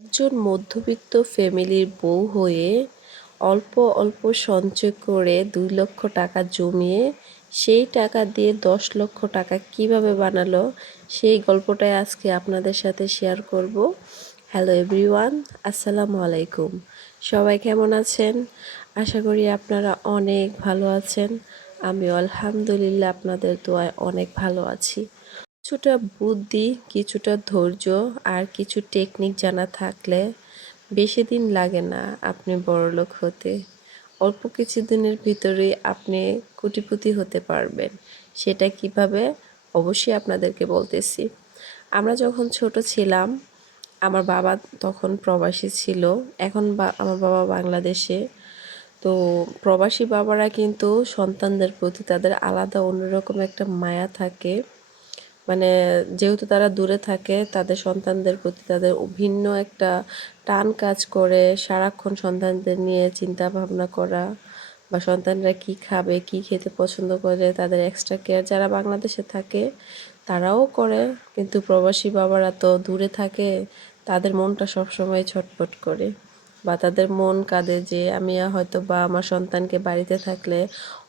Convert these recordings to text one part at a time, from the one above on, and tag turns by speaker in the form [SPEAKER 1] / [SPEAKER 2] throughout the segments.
[SPEAKER 1] একজন মধ্যবিত্ত ফ্যামিলির বউ হয়ে অল্প অল্প সঞ্চয় করে দুই লক্ষ টাকা জমিয়ে সেই টাকা দিয়ে দশ লক্ষ টাকা কীভাবে বানালো, সেই গল্পটাই আজকে আপনাদের সাথে শেয়ার করব। হ্যালো এভরিওয়ান আসসালামু আলাইকুম। সবাই কেমন আছেন? আশা করি আপনারা অনেক ভালো আছেন। আমি আলহামদুলিল্লাহ আপনাদের দোয়ায় অনেক ভালো আছি। কিছুটা বুদ্ধি, কিছুটা ধৈর্য আর কিছু টেকনিক জানা থাকলে বেশি দিন লাগে না আপনি বড়লোক হতে। অল্প কিছু দিনের ভিতরেই আপনি কোটিপতি হতে পারবেন। সেটা কীভাবে? অবশ্যই আপনাদেরকে বলতেছি। আমরা যখন ছোট ছিলাম, আমার বাবা তখন প্রবাসী ছিল। এখন আমার বাবা বাংলাদেশে। তো প্রবাসী বাবারা কিন্তু সন্তানদের প্রতি তাদের আলাদা অন্যরকম একটা মায়া থাকে। মানে যেহেতু তারা দূরে থাকে, তাদের সন্তানদের প্রতি তাদের ভিন্ন একটা টান কাজ করে, সারাক্ষণ সন্তানদের নিয়ে চিন্তা ভাবনা করা বা সন্তানরা কি খাবে, কি খেতে পছন্দ করে, তাদের এক্সট্রা কেয়ার যারা বাংলাদেশে থাকে তারাও করে, কিন্তু প্রবাসী বাবারা তো দূরে থাকে, তাদের মনটা সবসময় ছটফট করে। বা তাদের মন কাঁদে যে আমি হয়তো বা আমার সন্তানকে বাড়িতে থাকলে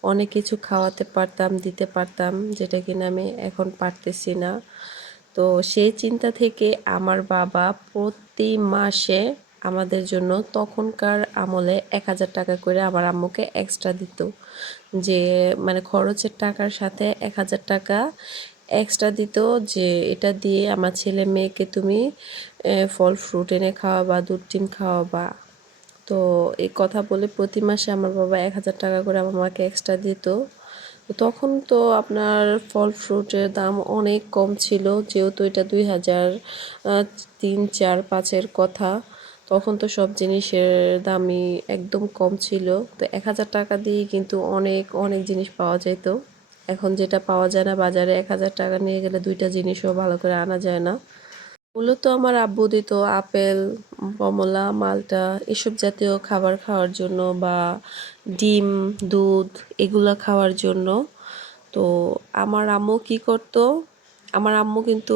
[SPEAKER 1] অনেক কিছু খাওয়াতে পারতাম, দিতে পারতাম, যেটা কিনা আমি এখন পারতেছি না। তো সেই চিন্তা থেকে আমার বাবা প্রতি মাসে আমাদের জন্য তখনকার আমলে এক হাজার টাকা করে আমার আম্মুকে এক্সট্রা দিত। যে মানে খরচের টাকার সাথে এক হাজার টাকা এক্সট্রা দিত যে এটা দিয়ে আমার ছেলে মেয়েকে তুমি ফল ফ্রুট এনে খাওয়াবা, দুধ, ডিম খাওয়াবা। তো এই কথা বলে প্রতি মাসে আমার বাবা এক হাজার টাকা করে আমার মাকে এক্সট্রা দিত। তখন তো আপনার ফল ফ্রুটের দাম অনেক কম ছিল, যেহেতু এটা দুই হাজার তিন, চার, পাঁচের কথা। তখন তো সব জিনিসের দামই একদম কম ছিল। তো এক হাজার টাকা দিয়ে কিন্তু অনেক অনেক জিনিস পাওয়া যেত এখন যেটা পাওয়া যায় না, বাজারে এক হাজার টাকা নিয়ে গেলে দুইটা জিনিসও ভালো করে আনা যায় না। মূলত আমার আব্বু দিত আপেল, কমলা, মালটা, এসব জাতীয় খাবার খাওয়ার জন্য বা ডিম, দুধ এগুলা খাওয়ার জন্য। তো আমার আম্মু কি করত, আমার আম্মু কিন্তু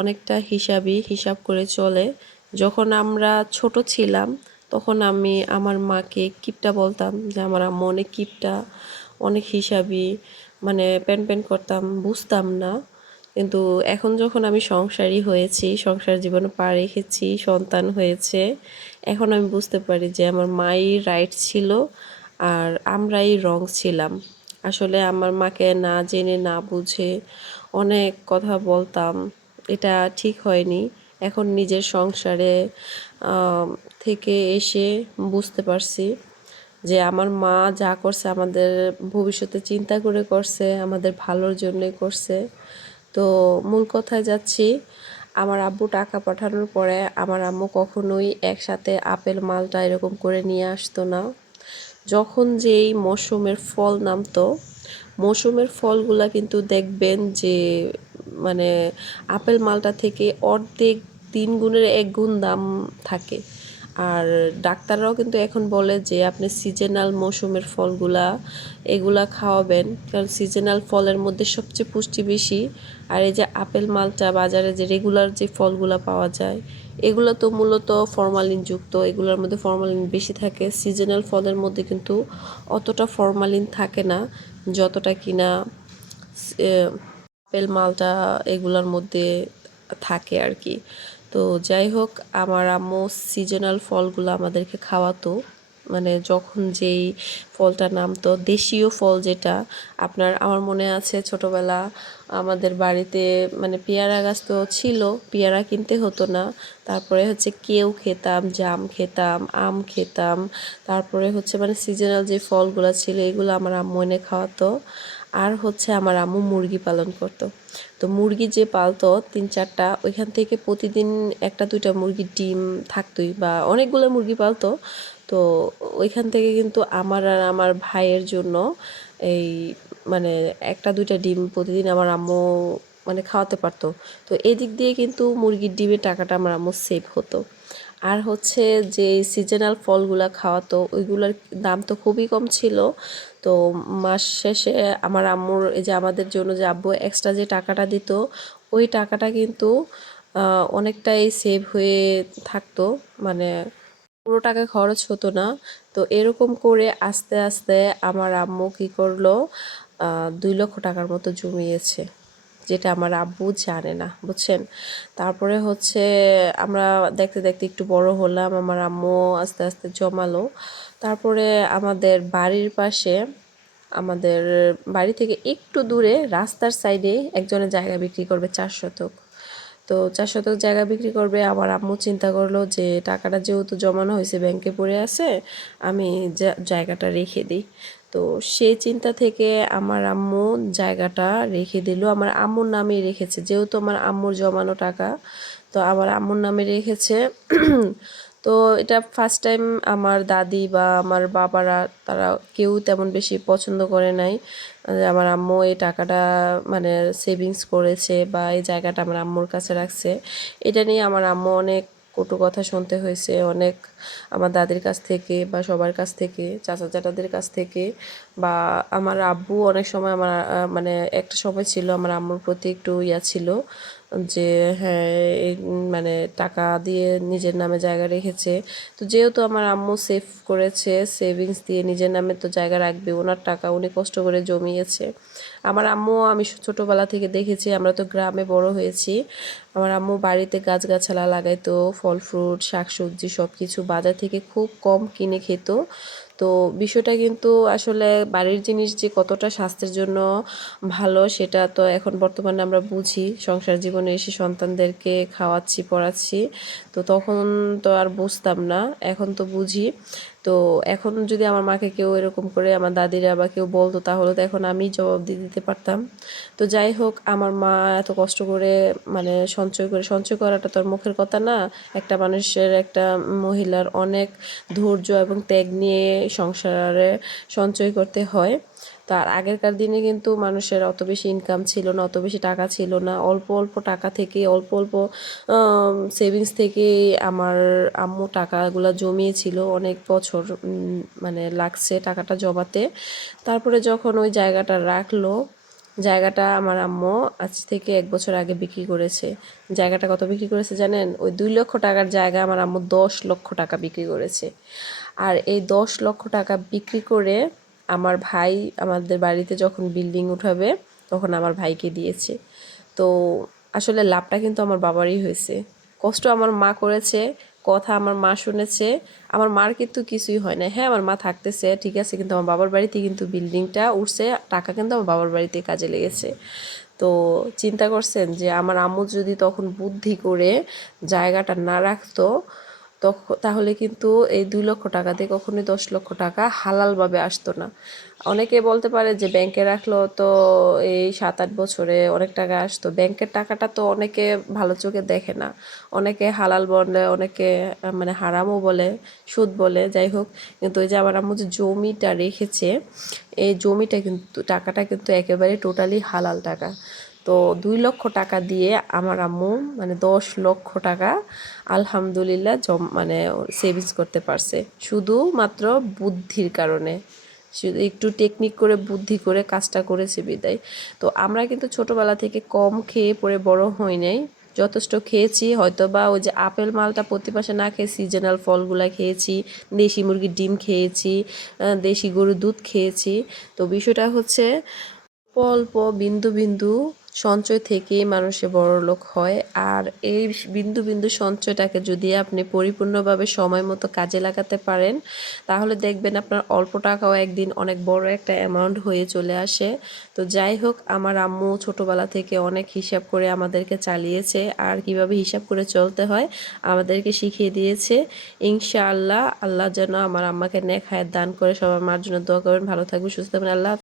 [SPEAKER 1] অনেকটা হিসাবই হিসাব করে চলে। যখন আমরা ছোট ছিলাম, তখন আমি আমার মাকে কিপটা বলতাম যে, আমার আম্মু অনেক কিপটা, অনেক হিসাবই মানে প্যান প্যান করতাম, বুঝতাম না। কিন্তু এখন যখন আমি সংসারী হয়েছি, সংসার জীবনে পা রেখেছি, সন্তান হয়েছে, এখন আমি বুঝতে পারি যে আমার মাই রাইট ছিল আর আমরাই রং ছিলাম। আসলে আমার মাকে না জেনে, না বুঝে অনেক কথা বলতাম। এটা ঠিক হয়নি। এখন নিজের সংসারে থেকে এসে বুঝতে পারছি। যে আমার মা যা করছে আমাদের ভবিষ্যতে চিন্তা করে করছে, আমাদের ভালোর জন্যই করছে। তো মূল কথায় যাচ্ছি, আমার আব্বু টাকা পাঠানোর পরে আমার আম্মু কখনোই একসাথে আপেল মালটা এরকম করে নিয়ে আসতো না। যখন যেই মৌসুমের ফল নামতো, মৌসুমের ফলগুলা কিন্তু দেখবেন যে মানে আপেল মালটা থেকে অর্ধেক তিন গুণের এক গুণ দাম থাকে। আর ডাক্তাররাও কিন্তু এখন বলে যে আপনি সিজনাল মৌসুমের ফলগুলা, এগুলা খাওয়াবেন। কারণ সিজনাল ফলের মধ্যে সবচেয়ে পুষ্টি বেশি। আর এই যে আপেল মালটা বাজারে যে রেগুলার যে ফলগুলা পাওয়া যায়, এগুলো তো মূলত ফরমালিন যুক্ত, এগুলোর মধ্যে ফরমালিন বেশি থাকে। সিজনাল ফলের মধ্যে কিন্তু অতটা ফরমালিন থাকে না, যতটা কিনা আপেল মালটা এগুলোর মধ্যে থাকে আর কি। তো যাই হোক, আমার আম্মু সিজনাল ফলগুলো আমাদেরকে খাওয়াতো। মানে যখন যেই ফলটা নামতো, দেশীয় ফল যেটা, আপনার আমার মনে আছে ছোটবেলা আমাদের বাড়িতে মানে পেয়ারা গাছ তো ছিল, পেয়ারা কিনতে হতো না। তারপরে হচ্ছে কেউ খেতাম, জাম খেতাম, আম খেতাম। তারপরে হচ্ছে মানে সিজনাল যে ফলগুলো ছিল, এগুলো আমার আম্মু এনে খাওয়াতো। আর হচ্ছে আমার আম্মু মুরগি পালন করতো। তো মুরগি যে পালতো, তিন চারটা, ওইখান থেকে প্রতিদিন একটা দুইটা মুরগির ডিম থাকতোই বা অনেকগুলো মুরগি পালতো। তো ওইখান থেকে কিন্তু আমার আর আমার ভাইয়ের জন্য এই মানে একটা দুইটা ডিম প্রতিদিন আমার আম্মু মানে খাওয়াতে পারতো। তো এদিক দিয়ে কিন্তু মুরগির ডিমের টাকাটা আমার আম্মু সেভ হতো। আর হচ্ছে যে সিজনাল ফলগুলা খাওয়াতো, ওইগুলোর দাম তো খুবই কম ছিল। তো মাস শেষে আমার আম্মুর এই যে আমাদের জন্য যে আব্বু এক্সট্রা যে টাকাটা দিত, ওই টাকাটা কিন্তু অনেকটাই সেভ হয়ে থাকতো। মানে পুরো টাকা খরচ হতো না। তো এরকম করে আস্তে আস্তে আমার আম্মু কি করল দুই লক্ষ টাকার মতো জমিয়েছে। যেটা আমার আব্বু জানে না, বুঝছেন? তারপরে হচ্ছে আমরা দেখতে দেখতে একটু বড় হলাম, আমার আম্মু আস্তে আস্তে জমালো। তারপরে আমাদের বাড়ির পাশে, আমাদের বাড়ি থেকে একটু দূরে রাস্তার সাইডে একজনের জায়গা বিক্রি করবে চার শতক। তো চার শতক জায়গা বিক্রি করবে, আমার আম্মু চিন্তা করল যে টাকাটা যেহেতু জমানো হয়েছে, ব্যাংকে পড়ে আছে, আমি জায়গাটা রেখে দিই। তো সেই চিন্তা থেকে আমার আম্মু জায়গাটা রেখে দিল। আমার আম্মুর নামে রেখেছে, যেহেতু আমার আম্মুর জমানো টাকা, তো আমার আম্মুর নামে রেখেছে। তো এটা ফার্স্ট টাইম আমার দাদি বা আমার বাবারা, তারা কেউ তেমন বেশি পছন্দ করে নাই। আমার আম্মু এই টাকাটা মানে সেভিংস করেছে বা এই জায়গাটা আমার আম্মুর কাছে রাখছে। এটা নিয়ে আমার আম্মু অনেক কটু কথা শুনতে হয়েছে অনেক আমার দাদির কাছ থেকে বা সবার কাছ থেকে, চাচা চাটাদের কাছ থেকে বা আমার আব্বু অনেক সময় আমার মানে একটা সময় ছিল আমার আম্মুর প্রতি একটু ইয়া ছিল। যে হ্যাঁ মানে টাকা দিয়ে নিজের নামে জায়গা রেখেছে। তো যেহেতু আমার আম্মু সেভ করেছে সেভিংস দিয়ে নিজের নামে তো জায়গা রাখবে, ওনার টাকা উনি কষ্ট করে জমিয়েছে। আমার আম্মু আমি ছোটোবেলা থেকে দেখেছি, আমরা তো গ্রামে বড় হয়েছি। আমার আম্মু বাড়িতে গাছগাছালা লাগাইতো ফল ফ্রুট শাকসবজি সব কিছু বাজার থেকে খুব কম কিনে খেত। তো বিষয়টা কিন্তু আসলে বাড়ির জিনিস যে কতটা স্বাস্থ্যের জন্য ভালো সেটা তো এখন বর্তমানে আমরা বুঝি। সংসার জীবনে এসে সন্তানদেরকে খাওয়াচ্ছি, পড়াচ্ছি। তো তখন তো আর বুঝতাম না, এখন তো বুঝি। তো এখন যদি আমার মাকে কেউ এরকম করে আমার দাদিরা বা কেউ বলতো, তাহলে তো এখন আমি জবাব দিয়ে দিতে পারতাম। তো যাই হোক, আমার মা এত কষ্ট করে মানে সঞ্চয় করে, সঞ্চয় করাটা তো আর মুখের কথা না। একটা মানুষের একটা মহিলার অনেক ধৈর্য এবং ত্যাগ নিয়ে সংসারে সঞ্চয় করতে হয়। তার আগেরকার দিনে কিন্তু মানুষের অত বেশি ইনকাম ছিল না, অত বেশি টাকা ছিল না। অল্প অল্প টাকা থেকে, অল্প অল্প সেভিংস থেকে আমার আম্মু টাকাগুলো জমিয়েছিল অনেক বছর মানে লাগছে টাকাটা জমাতে। তারপরে যখন ওই জায়গাটা রাখল, জায়গাটা আমার আম্মু আজ থেকে এক বছর আগে বিক্রি করেছে। জায়গাটা কত বিক্রি করেছে জানেন? ওই দুই লক্ষ টাকার জায়গা আমার আম্মু দশ লক্ষ টাকা বিক্রি করেছে। আর এই দশ লক্ষ টাকা বিক্রি করে আমার ভাই আমাদের বাড়িতে যখন বিল্ডিং উঠাবে, তখন আমার ভাইকে দিয়েছে। তো আসলে লাভটা কিন্তু আমার বাবারই হয়েছে। কষ্ট আমার মা করেছে, কথা আমার মা শুনেছে। আমার মার কিন্তু কিছুই হয় না হ্যাঁ আমার মা থাকতেছে, ঠিক আছে, কিন্তু আমার বাবার বাড়িতে কিন্তু বিল্ডিংটা উঠছে টাকা কিন্তু আমার বাবার বাড়িতে কাজে লেগেছে। তো চিন্তা করছেন যে, আমার আম্মু যদি তখন বুদ্ধি করে জায়গাটা না রাখতো তখন তাহলে কিন্তু এই দুই লক্ষ টাকা দিয়ে কখনোই দশ লক্ষ টাকা হালালভাবে আসতো না। অনেকে বলতে পারে যে ব্যাংকে রাখল তো এই সাত আট বছরে অনেক টাকা আসতো। ব্যাংকের টাকাটা তো অনেকে ভালো চোখে দেখে না। অনেকে হালাল বলে, অনেকে মানে হারামও বলে, সুদ বলে, যাই হোক। কিন্তু ওই যে আমার আম্মু যে জমিটা রেখেছে, এই জমিটা কিন্তু, টাকাটা কিন্তু একেবারে টোটালি হালাল টাকা। তো দুই লক্ষ টাকা দিয়ে আমার আম্মু মানে দশ লক্ষ টাকা আলহামদুলিল্লাহ জম মানে সেভিংস করতে পারছে। শুধুমাত্র বুদ্ধির কারণে। শুধু একটু টেকনিক করে, বুদ্ধি করে কাজটা করেছে বিদায়। তো আমরা কিন্তু ছোটোবেলা থেকে কম খেয়ে পরে বড় হই নাই। যথেষ্ট খেয়েছি হয়তো বা ওই যে আপেল মালটা প্রতি মাসে না খেয়ে সিজনাল ফলগুলা খেয়েছি, দেশি মুরগির ডিম খেয়েছি দেশি গরুর দুধ খেয়েছি। তো বিষয়টা হচ্ছে অল্প, বিন্দু বিন্দু সঞ্চয় থেকেই মানুষে বড়লোক হয়। আর এই বিন্দু বিন্দু সঞ্চয়টাকে যদি আপনি পরিপূর্ণভাবে সময় মতো কাজে লাগাতে পারেন, তাহলে দেখবেন আপনার অল্প টাকাও একদিন অনেক বড় একটা অ্যামাউন্ট হয়ে চলে আসে। তো যাই হোক, আমার আম্মু ছোটোবেলা থেকে অনেক হিসাব করে আমাদেরকে চালিয়েছে। আর কীভাবে হিসাব করে চলতে হয়, আমাদেরকে শিখিয়ে দিয়েছে। ইনশাআল্লাহ, আল্লাহ যেন আমার আম্মাকে নেক হায়াত দান করে সবার মার জন্য দোয়া করবেন। ভালো থাকবে সুস্থ থাকবেন। আল্লাহ